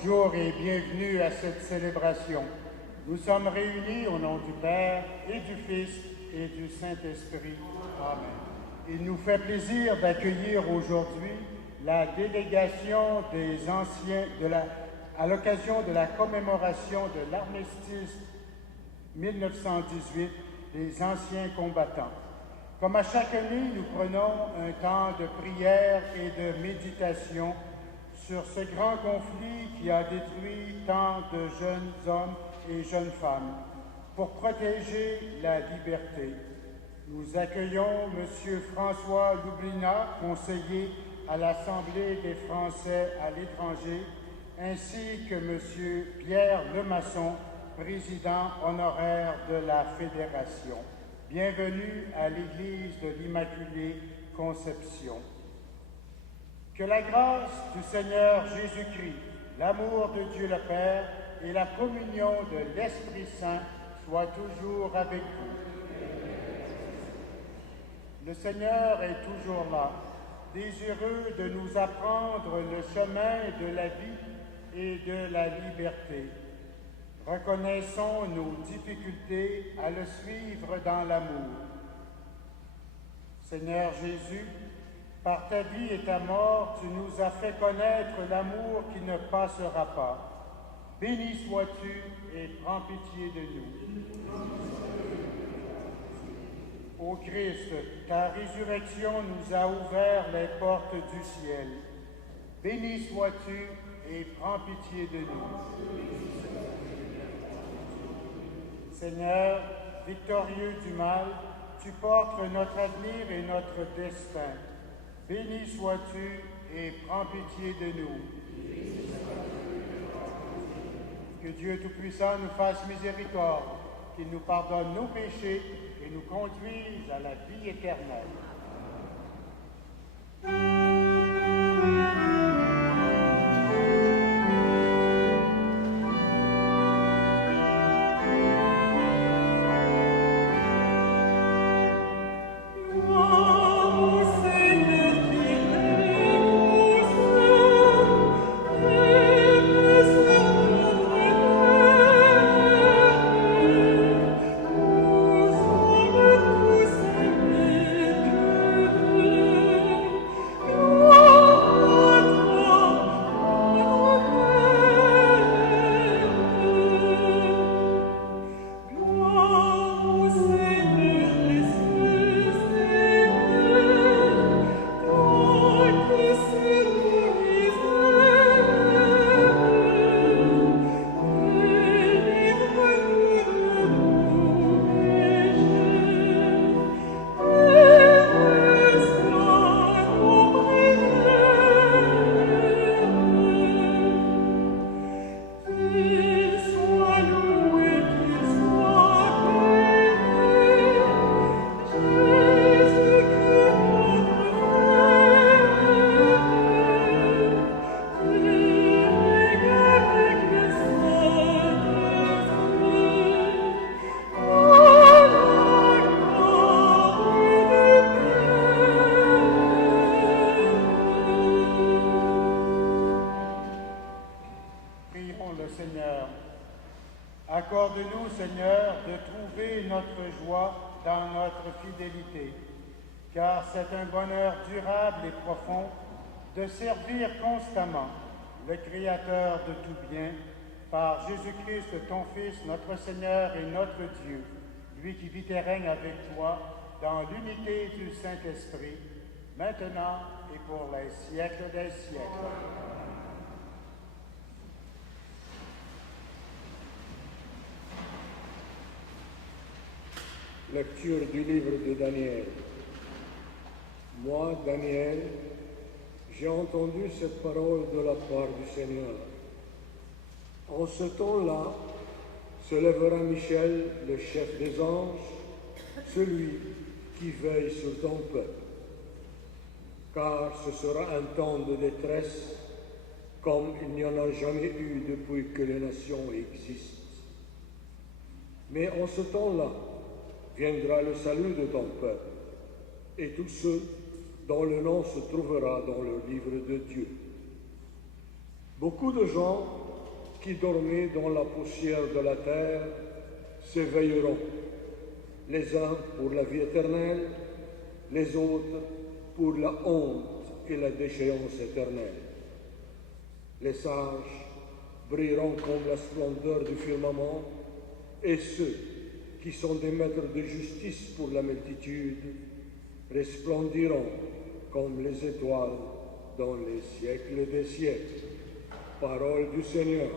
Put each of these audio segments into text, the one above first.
Bonjour et bienvenue à cette célébration. Nous sommes réunis au nom du Père et du Fils et du Saint-Esprit. Amen. Il nous fait plaisir d'accueillir aujourd'hui la délégation des anciens à l'occasion de la commémoration de l'armistice 1918 des anciens combattants. Comme à chaque année, nous prenons un temps de prière et de méditation sur ce grand conflit qui a détruit tant de jeunes hommes et jeunes femmes pour protéger la liberté. Nous accueillons M. François Loublina, conseiller à l'Assemblée des Français à l'étranger, ainsi que M. Pierre Lemasson, président honoraire de la Fédération. Bienvenue à l'Église de l'Immaculée Conception. Que la grâce du Seigneur Jésus-Christ, l'amour de Dieu le Père et la communion de l'Esprit Saint soient toujours avec vous. Le Seigneur est toujours là, désireux de nous apprendre le chemin de la vie et de la liberté. Reconnaissons nos difficultés à le suivre dans l'amour. Seigneur Jésus, par ta vie et ta mort, tu nous as fait connaître l'amour qui ne passera pas. Béni sois-tu et prends pitié de nous. Ô Christ, ta résurrection nous a ouvert les portes du ciel. Béni sois-tu et prends pitié de nous. Seigneur, victorieux du mal, tu portes notre avenir et notre destin. Béni sois-tu et prends pitié de nous. Que Dieu Tout-Puissant nous fasse miséricorde, qu'il nous pardonne nos péchés et nous conduise à la vie éternelle. Accorde-nous, Seigneur, de trouver notre joie dans notre fidélité, car c'est un bonheur durable et profond de servir constamment le Créateur de tout bien, par Jésus-Christ, ton Fils, notre Seigneur et notre Dieu, lui qui vit et règne avec toi dans l'unité du Saint-Esprit, maintenant et pour les siècles des siècles. Lecture du livre de Daniel. Moi, Daniel, j'ai entendu cette parole de la part du Seigneur. En ce temps-là, se lèvera Michel, le chef des anges, celui qui veille sur ton peuple. Car ce sera un temps de détresse comme il n'y en a jamais eu depuis que les nations existent. Mais en ce temps-là, viendra le salut de ton peuple, et tous ceux dont le nom se trouvera dans le livre de Dieu. Beaucoup de gens qui dormaient dans la poussière de la terre s'éveilleront, les uns pour la vie éternelle, les autres pour la honte et la déchéance éternelle. Les sages brilleront comme la splendeur du firmament, et ceux qui sont des maîtres de justice pour la multitude resplendiront comme les étoiles dans les siècles des siècles. Parole du Seigneur.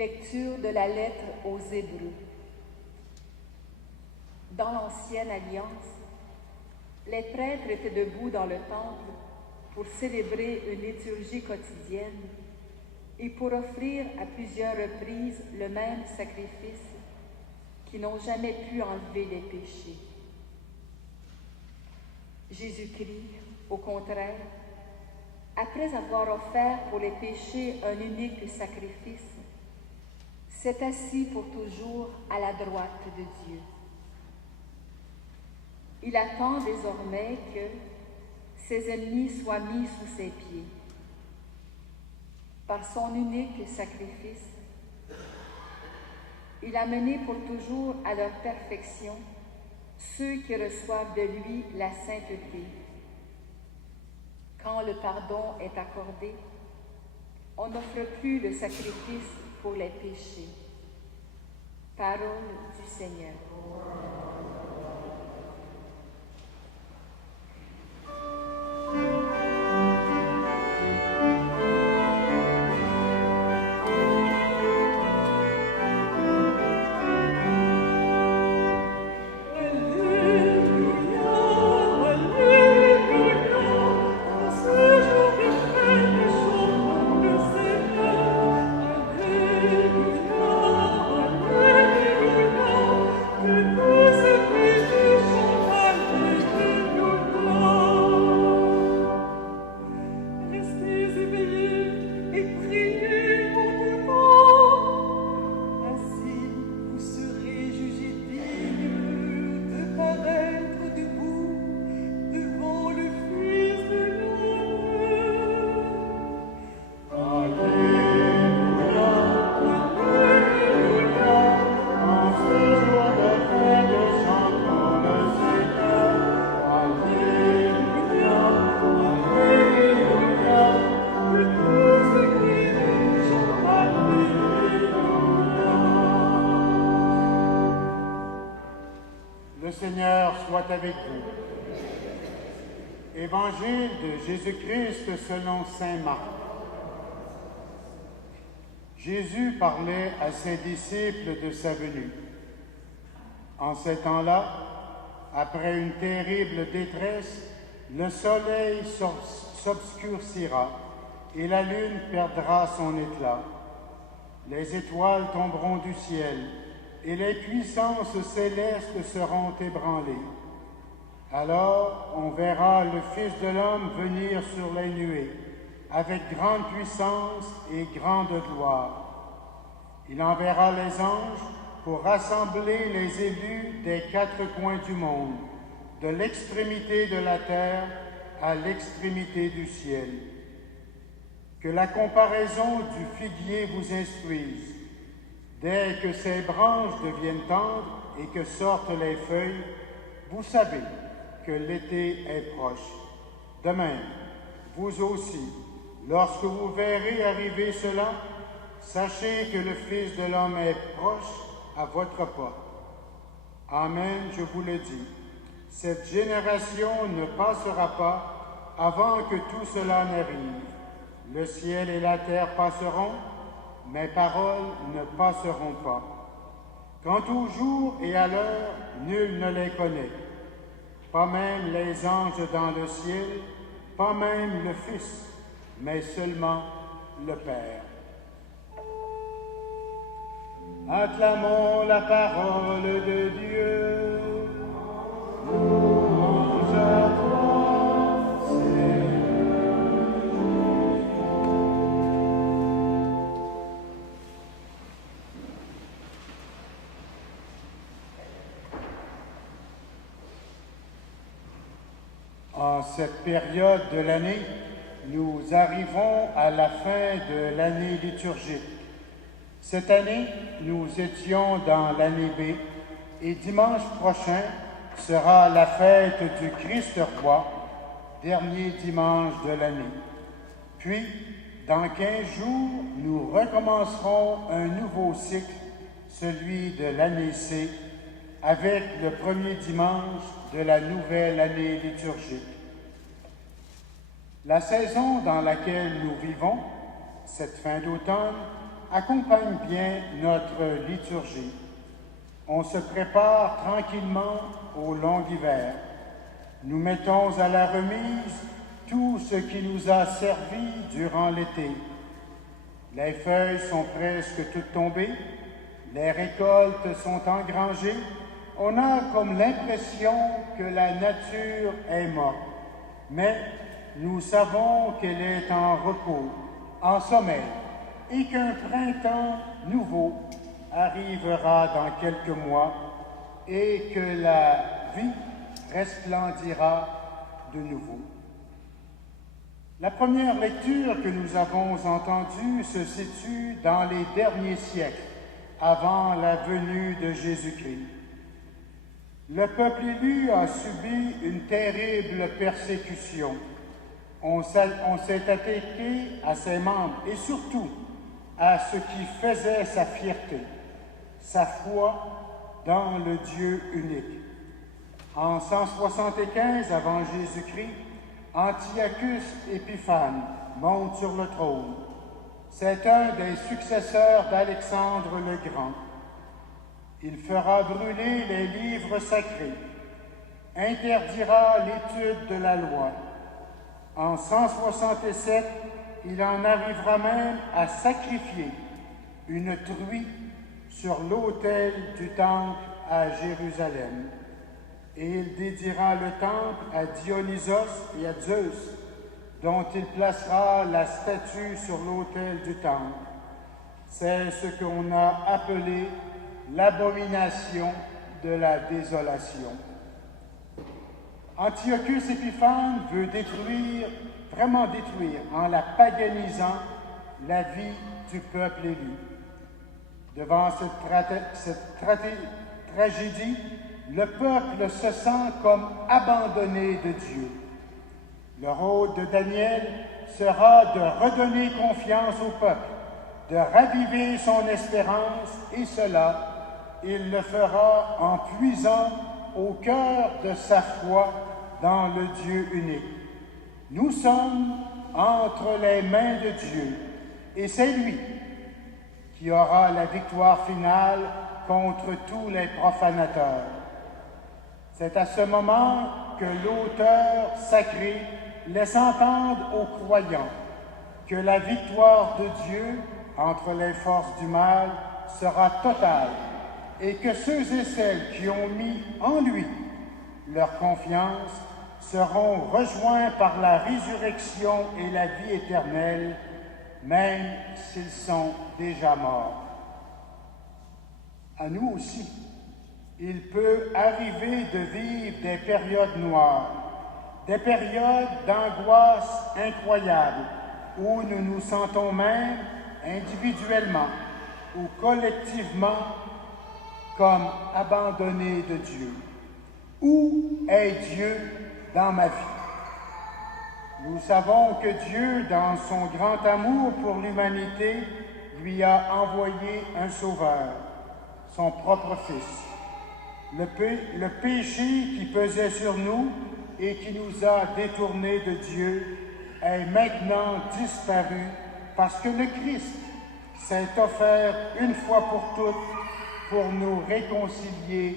Lecture de la lettre aux Hébreux. Dans l'Ancienne Alliance, les prêtres étaient debout dans le temple pour célébrer une liturgie quotidienne et pour offrir à plusieurs reprises le même sacrifice qui n'ont jamais pu enlever les péchés. Jésus-Christ, au contraire, après avoir offert pour les péchés un unique sacrifice, s'est assis pour toujours à la droite de Dieu. Il attend désormais que ses ennemis soient mis sous ses pieds. Par son unique sacrifice, il a mené pour toujours à leur perfection ceux qui reçoivent de lui la sainteté. Quand le pardon est accordé, on n'offre plus le sacrifice pour les péchés. Parole du Seigneur. Le Seigneur soit avec vous. Évangile de Jésus-Christ selon saint Marc. Jésus parlait à ses disciples de sa venue. En ces temps-là, après une terrible détresse, le soleil s'obscurcira et la lune perdra son éclat. Les étoiles tomberont du ciel et les puissances célestes seront ébranlées. Alors on verra le Fils de l'homme venir sur les nuées, avec grande puissance et grande gloire. Il enverra les anges pour rassembler les élus des quatre coins du monde, de l'extrémité de la terre à l'extrémité du ciel. Que la comparaison du figuier vous instruise. Dès que ses branches deviennent tendres et que sortent les feuilles, vous savez que l'été est proche. De même, vous aussi, lorsque vous verrez arriver cela, sachez que le Fils de l'homme est proche à votre porte. Amen, je vous le dis, cette génération ne passera pas avant que tout cela n'arrive. Le ciel et la terre passeront, mes paroles ne passeront pas. Quant au jour et à l'heure, nul ne les connaît, pas même les anges dans le ciel, pas même le Fils, mais seulement le Père. Acclamons la parole de Dieu. Louange à toi, Seigneur. En cette période de l'année, nous arrivons à la fin de l'année liturgique. Cette année, nous étions dans l'année B et dimanche prochain sera la fête du Christ roi, dernier dimanche de l'année. Puis, dans 15 jours, nous recommencerons un nouveau cycle, celui de l'année C, avec le premier dimanche de la nouvelle année liturgique. La saison dans laquelle nous vivons, cette fin d'automne, accompagne bien notre liturgie. On se prépare tranquillement au long hiver. Nous mettons à la remise tout ce qui nous a servi durant l'été. Les feuilles sont presque toutes tombées, les récoltes sont engrangées. On a comme l'impression que la nature est morte, mais nous savons qu'elle est en repos, en sommeil, et qu'un printemps nouveau arrivera dans quelques mois et que la vie resplendira de nouveau. La première lecture que nous avons entendue se situe dans les derniers siècles, avant la venue de Jésus-Christ. Le peuple élu a subi une terrible persécution. On s'est attaqué à ses membres et surtout à ce qui faisait sa fierté, sa foi dans le Dieu unique. En 175 avant Jésus-Christ, Antiochus Épiphane monte sur le trône. C'est un des successeurs d'Alexandre le Grand. Il fera brûler les livres sacrés, interdira l'étude de la loi. En 167, il en arrivera même à sacrifier une truie sur l'autel du temple à Jérusalem. Et il dédiera le temple à Dionysos et à Zeus, dont il placera la statue sur l'autel du temple. C'est ce qu'on a appelé l'abomination de la désolation. Antiochus Épiphane veut vraiment détruire, en la paganisant, la vie du peuple élu. Devant cette tragédie, le peuple se sent comme abandonné de Dieu. Le rôle de Daniel sera de redonner confiance au peuple, de raviver son espérance, et cela, il le fera en puisant au cœur de sa foi dans le Dieu unique. Nous sommes entre les mains de Dieu, et c'est lui qui aura la victoire finale contre tous les profanateurs. C'est à ce moment que l'auteur sacré laisse entendre aux croyants que la victoire de Dieu entre les forces du mal sera totale et que ceux et celles qui ont mis en lui leur confiance seront rejoints par la résurrection et la vie éternelle, même s'ils sont déjà morts. À nous aussi, il peut arriver de vivre des périodes noires, des périodes d'angoisse incroyable, où nous nous sentons même individuellement ou collectivement comme abandonnés de Dieu. Où est Dieu dans ma vie? Nous savons que Dieu, dans son grand amour pour l'humanité, lui a envoyé un sauveur, son propre Fils. Le péché qui pesait sur nous et qui nous a détournés de Dieu est maintenant disparu parce que le Christ s'est offert une fois pour toutes pour nous réconcilier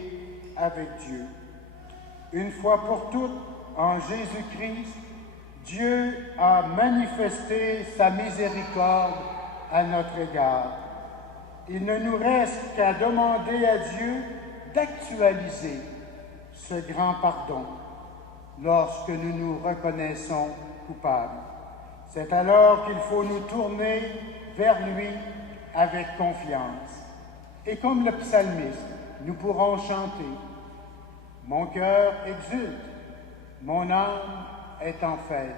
avec Dieu. Une fois pour toutes, en Jésus-Christ, Dieu a manifesté sa miséricorde à notre égard. Il ne nous reste qu'à demander à Dieu d'actualiser ce grand pardon lorsque nous nous reconnaissons coupables. C'est alors qu'il faut nous tourner vers lui avec confiance. Et comme le psalmiste, nous pourrons chanter « Mon cœur exulte, mon âme est en fête.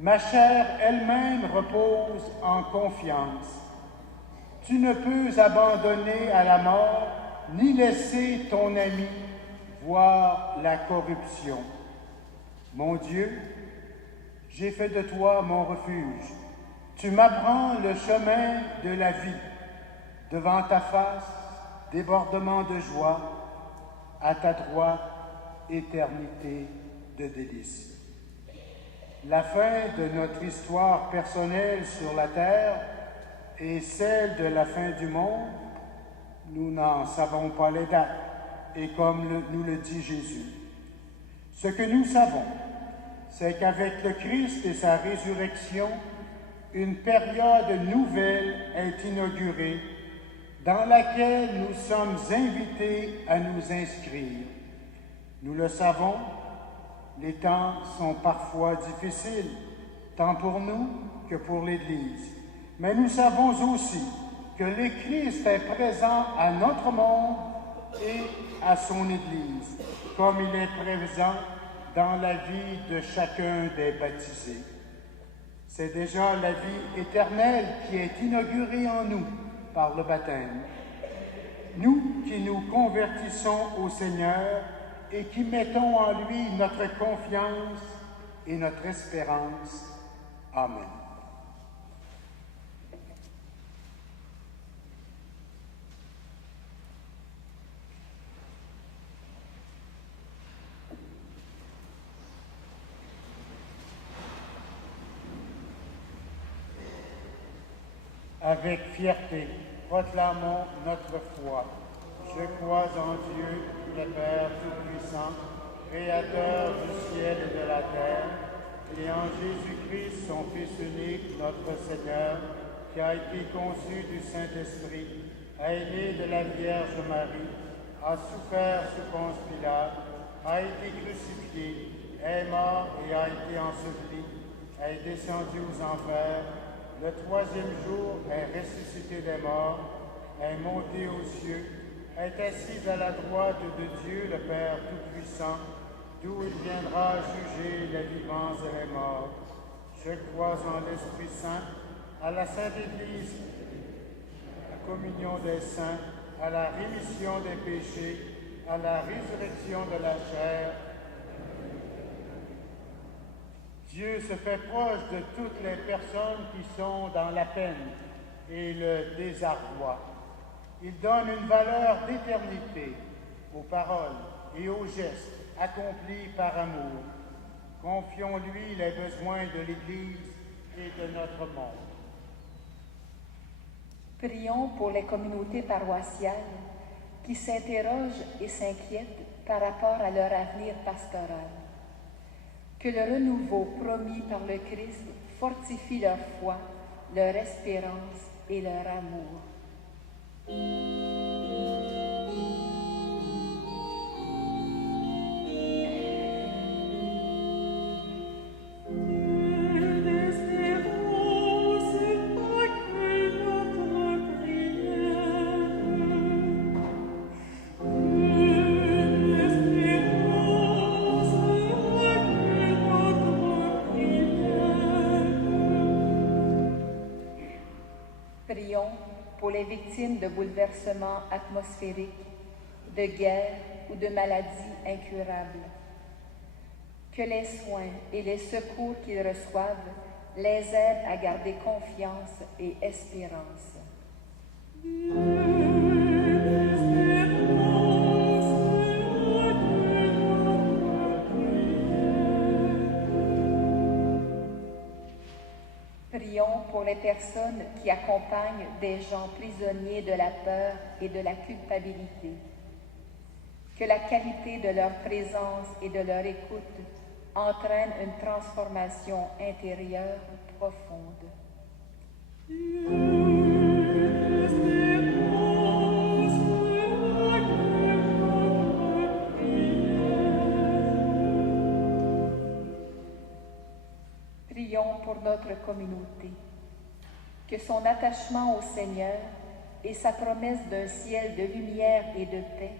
Ma chair elle-même repose en confiance. Tu ne peux abandonner à la mort, ni laisser ton ami voir la corruption. Mon Dieu, j'ai fait de toi mon refuge. Tu m'apprends le chemin de la vie. Devant ta face, débordement de joie, à ta droite, éternité de délices. La fin de notre histoire personnelle sur la terre et celle de la fin du monde, nous n'en savons pas les dates, et comme nous le dit Jésus. Ce que nous savons, c'est qu'avec le Christ et sa résurrection, une période nouvelle est inaugurée dans laquelle nous sommes invités à nous inscrire. Nous le savons, les temps sont parfois difficiles, tant pour nous que pour l'Église. Mais nous savons aussi que le Christ est présent à notre monde et à son Église, comme il est présent dans la vie de chacun des baptisés. C'est déjà la vie éternelle qui est inaugurée en nous par le baptême. Nous qui nous convertissons au Seigneur et qui mettons en lui notre confiance et notre espérance. Amen. Avec fierté, proclamons notre foi. Je crois en Dieu, le Père Tout-Puissant, Créateur du ciel et de la terre, et en Jésus-Christ, son Fils unique, notre Seigneur, qui a été conçu du Saint-Esprit, a né de la Vierge Marie, a souffert sous Ponce Pilate, a été crucifié, est mort et a été enseveli, est descendu aux enfers. Le troisième jour est ressuscité des morts, est monté aux cieux, est assis à la droite de Dieu le Père Tout-Puissant, d'où il viendra juger les vivants et les morts. Je crois en l'Esprit Saint, à la Sainte Église, à la communion des saints, à la rémission des péchés, à la résurrection de la chair. Dieu se fait proche de toutes les personnes qui sont dans la peine et le désarroi. Il donne une valeur d'éternité aux paroles et aux gestes accomplis par amour. Confions-lui les besoins de l'Église et de notre monde. Prions pour les communautés paroissiales qui s'interrogent et s'inquiètent par rapport à leur avenir pastoral. Que le renouveau promis par le Christ fortifie leur foi, leur espérance et leur amour. Prions pour les victimes de bouleversements atmosphériques, de guerres ou de maladies incurables. Que les soins et les secours qu'ils reçoivent les aident à garder confiance et espérance. Prions pour les personnes qui accompagnent des gens prisonniers de la peur et de la culpabilité. Que la qualité de leur présence et de leur écoute entraîne une transformation intérieure profonde. Prions pour notre communauté, que son attachement au Seigneur et sa promesse d'un ciel de lumière et de paix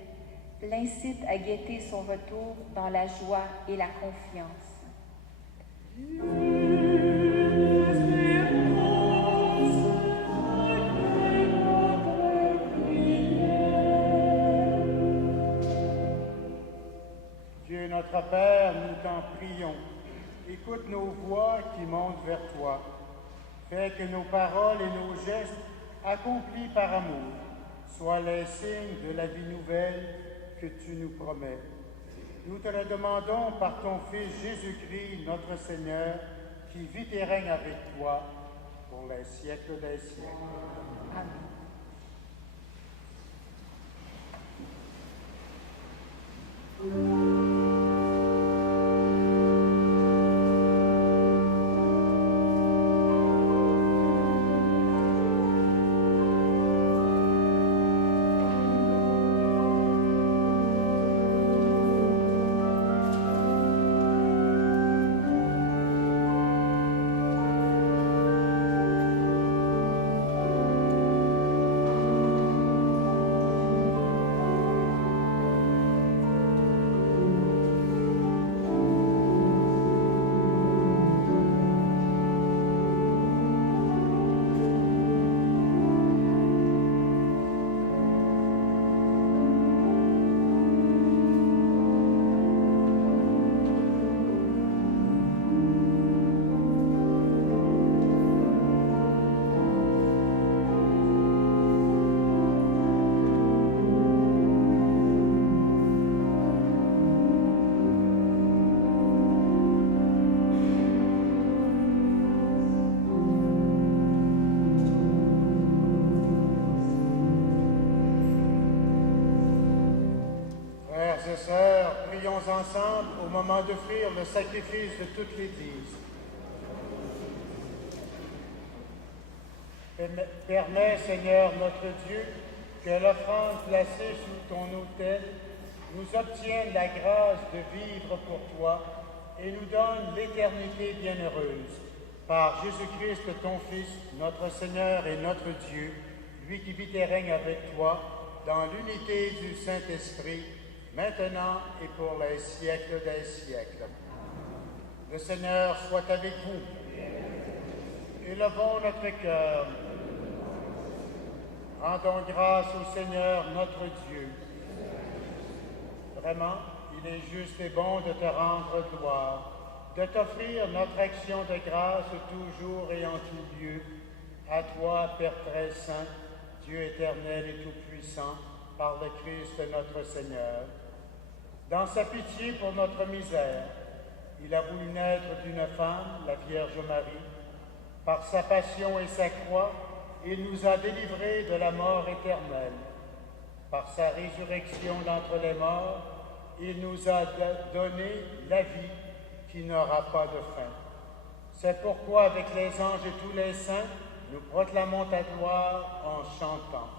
l'incitent à guetter son retour dans la joie et la confiance. Dieu notre Père, nous t'en prions. Écoute nos voix qui montent vers toi. Fais que nos paroles et nos gestes, accomplis par amour, soient les signes de la vie nouvelle que tu nous promets. Nous te le demandons par ton Fils Jésus-Christ, notre Seigneur, qui vit et règne avec toi pour les siècles des siècles. Amen. ensemble au moment d'offrir le sacrifice de toute l'Église. Permets, Seigneur notre Dieu, que l'offrande placée sous ton autel nous obtienne la grâce de vivre pour toi et nous donne l'éternité bienheureuse. Par Jésus-Christ, ton Fils, notre Seigneur et notre Dieu, lui qui vit et règne avec toi, dans l'unité du Saint-Esprit, maintenant et pour les siècles des siècles. Le Seigneur soit avec vous. Élevons notre cœur. Rendons grâce au Seigneur notre Dieu. Vraiment, il est juste et bon de te rendre gloire, de t'offrir notre action de grâce toujours et en tout lieu. À toi, Père très saint, Dieu éternel et tout-puissant, par le Christ notre Seigneur. Dans sa pitié pour notre misère, il a voulu naître d'une femme, la Vierge Marie. Par sa passion et sa croix, il nous a délivrés de la mort éternelle. Par sa résurrection d'entre les morts, il nous a donné la vie qui n'aura pas de fin. C'est pourquoi, avec les anges et tous les saints, nous proclamons ta gloire en chantant.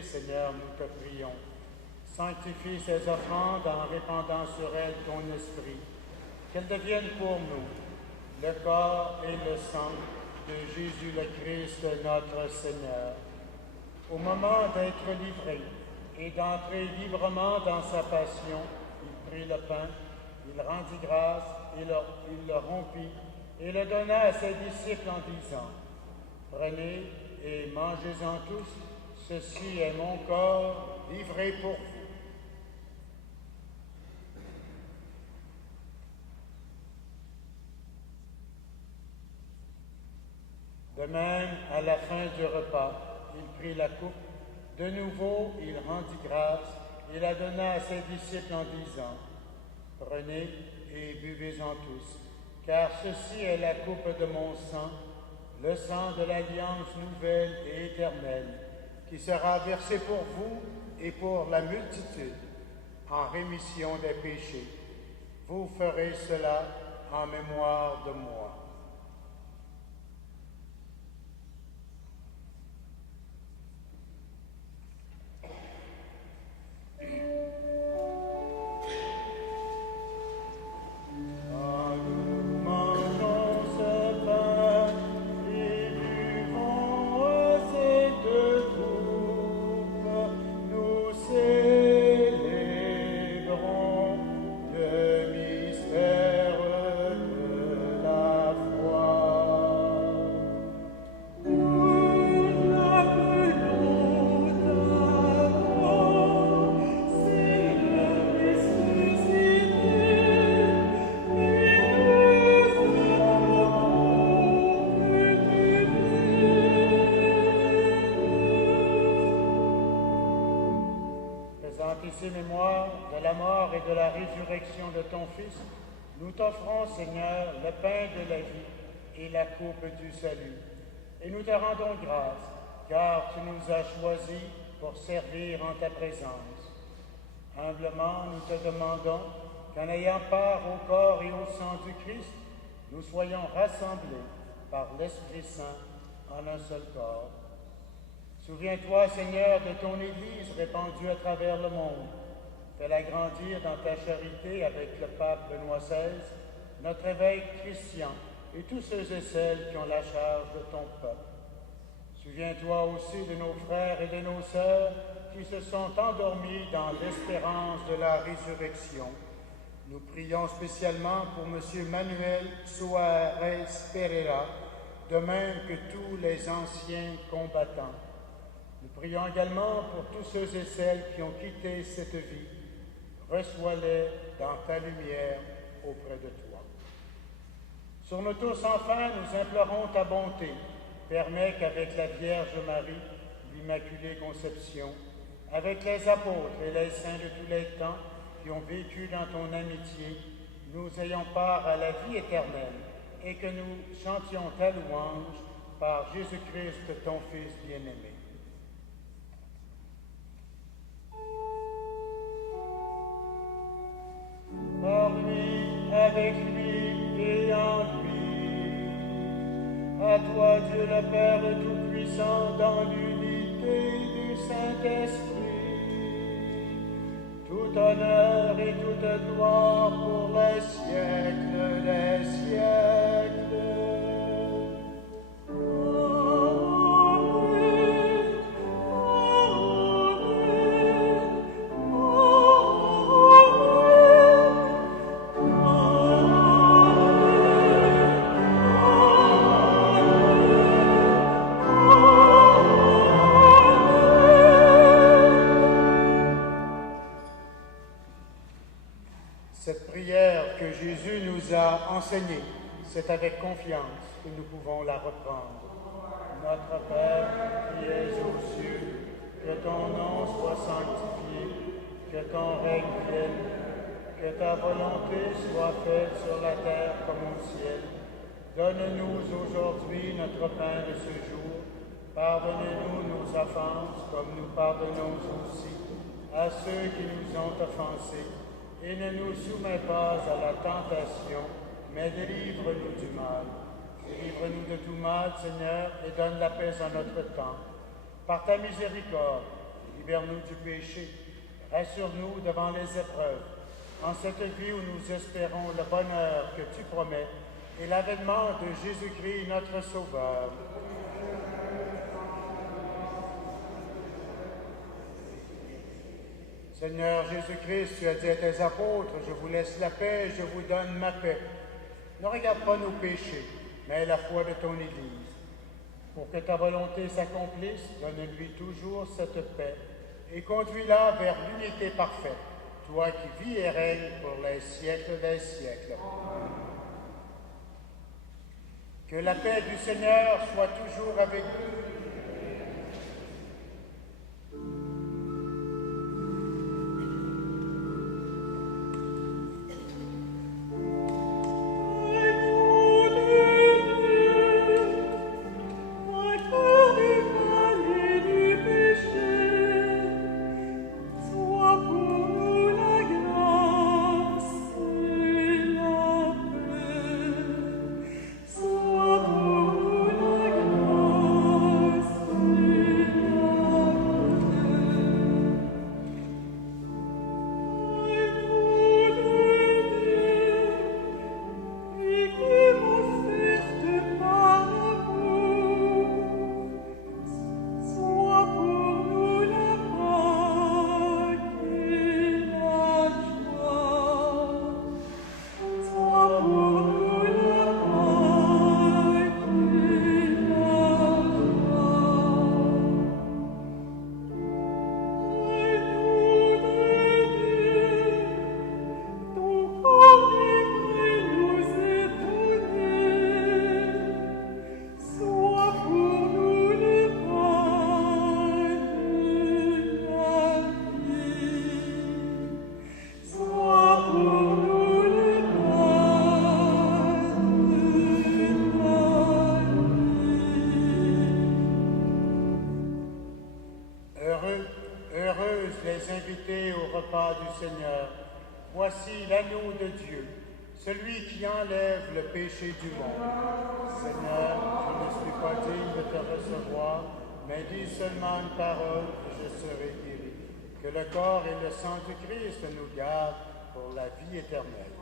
Seigneur, nous te prions. Sanctifie ces offrandes en répandant sur elles ton esprit, qu'elles deviennent pour nous le corps et le sang de Jésus le Christ, notre Seigneur. Au moment d'être livré et d'entrer librement dans sa passion, il prit le pain, il rendit grâce, il le rompit et le donna à ses disciples en disant: Prenez et mangez-en tous. Ceci est mon corps livré pour vous. De même, à la fin du repas, il prit la coupe. De nouveau, il rendit grâce et la donna à ses disciples en disant: Prenez et buvez-en tous, car ceci est la coupe de mon sang, le sang de l'alliance nouvelle et éternelle, qui sera versé pour vous et pour la multitude en rémission des péchés. Vous ferez cela en mémoire de moi. Mémoire de la mort et de la résurrection de ton Fils, nous t'offrons, Seigneur, le pain de la vie et la coupe du salut. Et nous te rendons grâce, car tu nous as choisis pour servir en ta présence. Humblement, nous te demandons qu'en ayant part au corps et au sang du Christ, nous soyons rassemblés par l'Esprit Saint en un seul corps. Souviens-toi, Seigneur, de ton Église répandue à travers le monde. Fais-la grandir dans ta charité avec le pape Benoît XVI, notre évêque Christian et tous ceux et celles qui ont la charge de ton peuple. Souviens-toi aussi de nos frères et de nos sœurs qui se sont endormis dans l'espérance de la résurrection. Nous prions spécialement pour M. Manuel Suarez Pereira, de même que tous les anciens combattants. Nous prions également pour tous ceux et celles qui ont quitté cette vie. Reçois-les dans ta lumière auprès de toi. Sur nous tous, enfin, nous implorons ta bonté. Permets qu'avec la Vierge Marie, l'Immaculée Conception, avec les apôtres et les saints de tous les temps qui ont vécu dans ton amitié, nous ayons part à la vie éternelle et que nous chantions ta louange par Jésus-Christ, ton Fils bien-aimé. Par lui, avec lui et en lui, à toi Dieu le Père Tout-Puissant, dans l'unité du Saint-Esprit, tout honneur et toute gloire pour les siècles des siècles. Enseignée, c'est avec confiance que nous pouvons la reprendre. Notre Père qui es aux cieux, que ton nom soit sanctifié, que ton règne vienne, que ta volonté soit faite sur la terre comme au ciel. Donne-nous aujourd'hui notre pain de ce jour. Pardonnez-nous nos offenses comme nous pardonnons aussi à ceux qui nous ont offensés. Et ne nous soumets pas à la tentation, mais délivre-nous du mal. Délivre-nous de tout mal, Seigneur, et donne la paix à notre temps. Par ta miséricorde, libère-nous du péché. Rassure-nous devant les épreuves. En cette vie où nous espérons le bonheur que tu promets et l'avènement de Jésus-Christ, notre Sauveur. Seigneur Jésus-Christ, tu as dit à tes apôtres, je vous laisse la paix, je vous donne ma paix. Ne regarde pas nos péchés, mais la foi de ton Église. Pour que ta volonté s'accomplisse, donne-lui toujours cette paix et conduis-la vers l'unité parfaite, toi qui vis et règnes pour les siècles des siècles. Que la paix du Seigneur soit toujours avec vous. Seigneur, voici l'agneau de Dieu, celui qui enlève le péché du monde. Seigneur, je ne suis pas digne de te recevoir, mais dis seulement une parole et je serai guéri. Que le corps et le sang du Christ nous gardent pour la vie éternelle.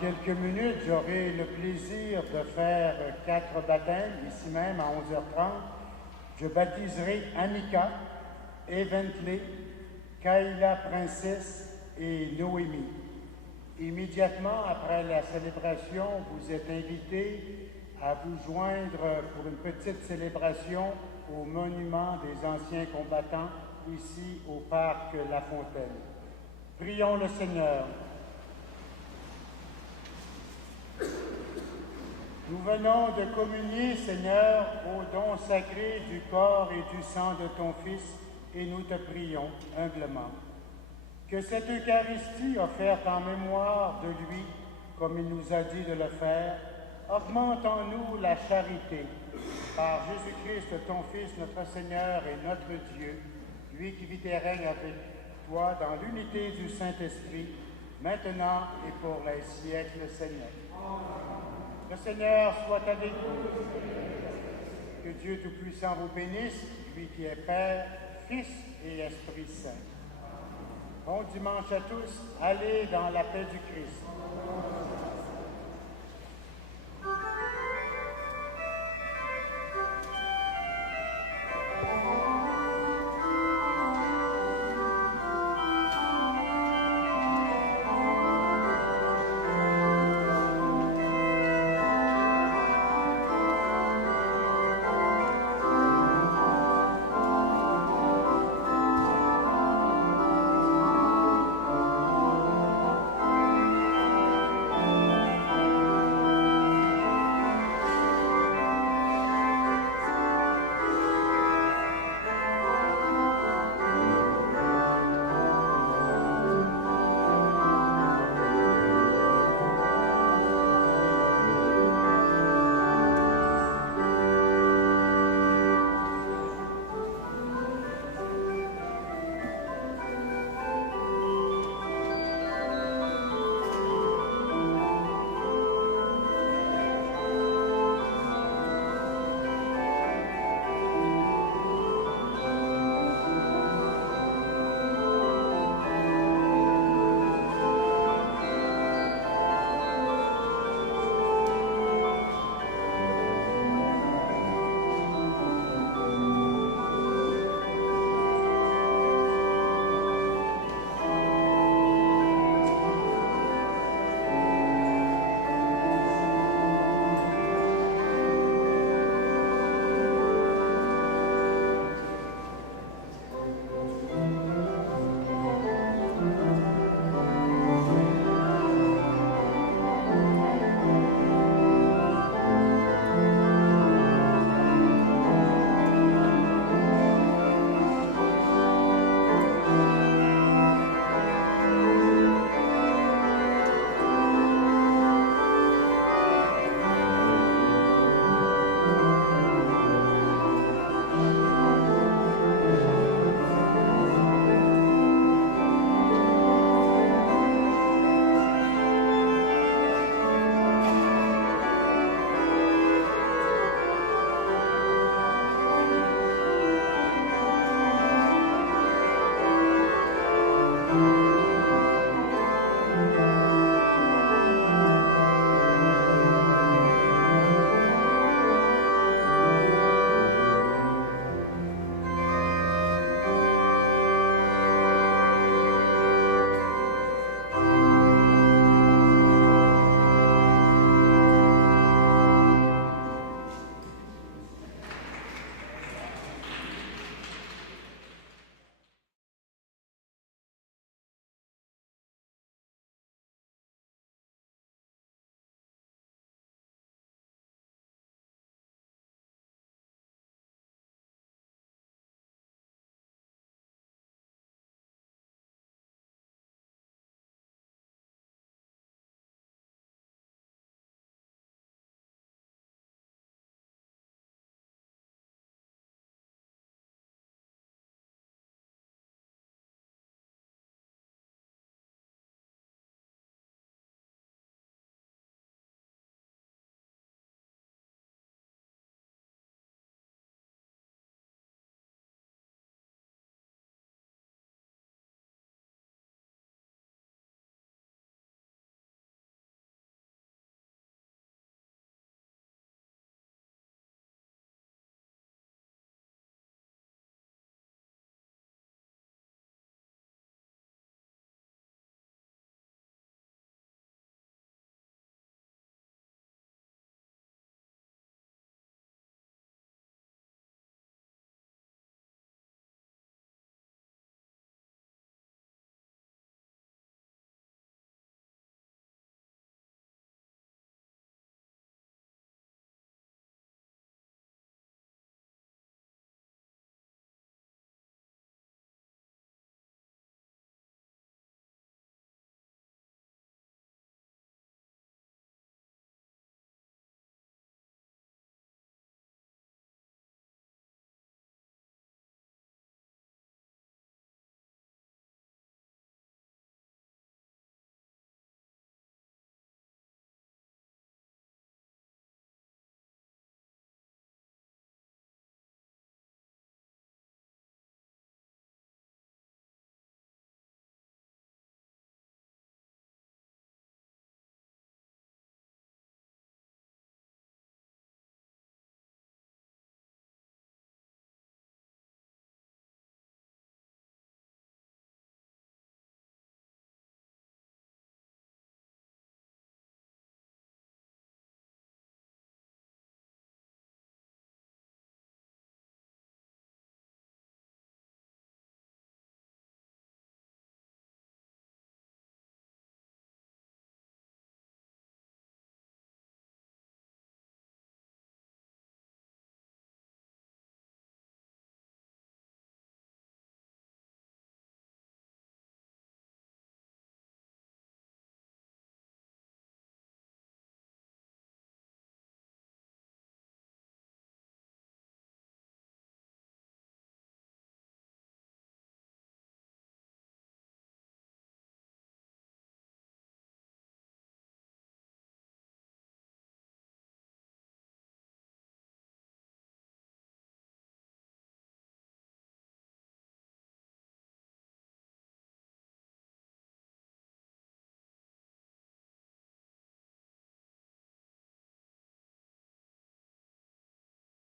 quelques minutes, j'aurai le plaisir de faire 4 baptêmes, ici même à 11h30. Je baptiserai Annika, Eventley, Kayla Princesse et Noémie. Immédiatement après la célébration, vous êtes invités à vous joindre pour une petite célébration au monument des anciens combattants, ici au parc La Fontaine. Prions le Seigneur. Nous venons de communier, Seigneur, au don sacré du corps et du sang de ton Fils, et nous te prions humblement. Que cette Eucharistie offerte en mémoire de lui, comme il nous a dit de le faire, augmente en nous la charité. Par Jésus-Christ, ton Fils, notre Seigneur et notre Dieu, lui qui vit et règne avec toi dans l'unité du Saint-Esprit, maintenant et pour les siècles, Seigneur. Le Seigneur soit avec vous. Que Dieu Tout-Puissant vous bénisse, lui qui est Père, Fils et Esprit Saint. Bon dimanche à tous. Allez dans la paix du Christ.